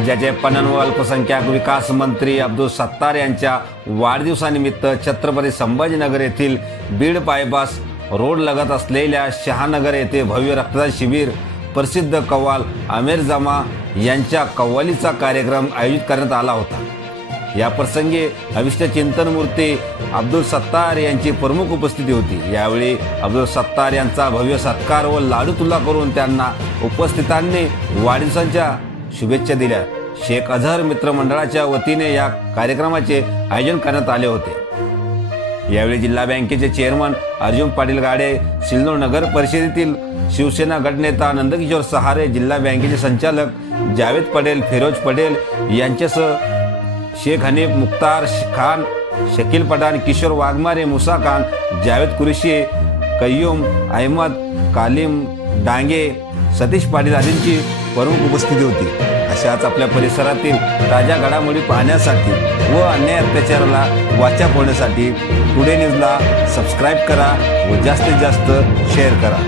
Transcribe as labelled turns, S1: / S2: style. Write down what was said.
S1: राज्याचे पणन व अल्पसंख्याक विकास मंत्री अब्दुल सत्तार यांच्या वाढदिवसानिमित्त छत्रपती संभाजीनगर येथील बीड बायपास रोड लगत असलेल्या शहानगर येथे भव्य रक्तदान शिबिर प्रसिद्ध कव्वाल आमिर जमा यांच्या कव्वालीचा कार्यक्रम आयोजित करण्यात आला होता. या प्रसंगी अविष्ट चिंतन मूर्ती अब्दुल सत्तार यांची प्रमुख उपस्थिती होती. यावेळी अब्दुल सत्तार यांचा भव्य सत्कार व लाडू तुला करून त्यांना उपस्थितांनी वाढदिवसांच्या शुभेच्छा दिल्या. शेख अझहर मित्रमंडळाच्या वतीने या कार्यक्रमाचे आयोजन करण्यात आले होते. यावेळी जिल्हा बँकेचे चेअरमन अर्जुन पाटील गाडे सिल्लोड नगर परिषदेतील शिवसेना गटनेता नंदकिशोर सहारे जिल्हा बँकेचे संचालक जावेद पटेल फिरोज पटेल यांच्यासह शेख हनीफ मुख्तार खान शकील पठाण किशोर वाघमारे मुसा खान जावेद कुरेशी कय्यूम अहमद कालिम डांगे सतीश पाटील आदींची प्रमुख उपस्थिती होती. अशाच आपल्या परिसरातील ताज्या घडामोडी पाहण्यासाठी व अन्याय अत्याचाराला वाचा फोडण्यासाठी टुडे न्यूजला सबस्क्राईब करा व जास्तीत जास्त शेअर करा.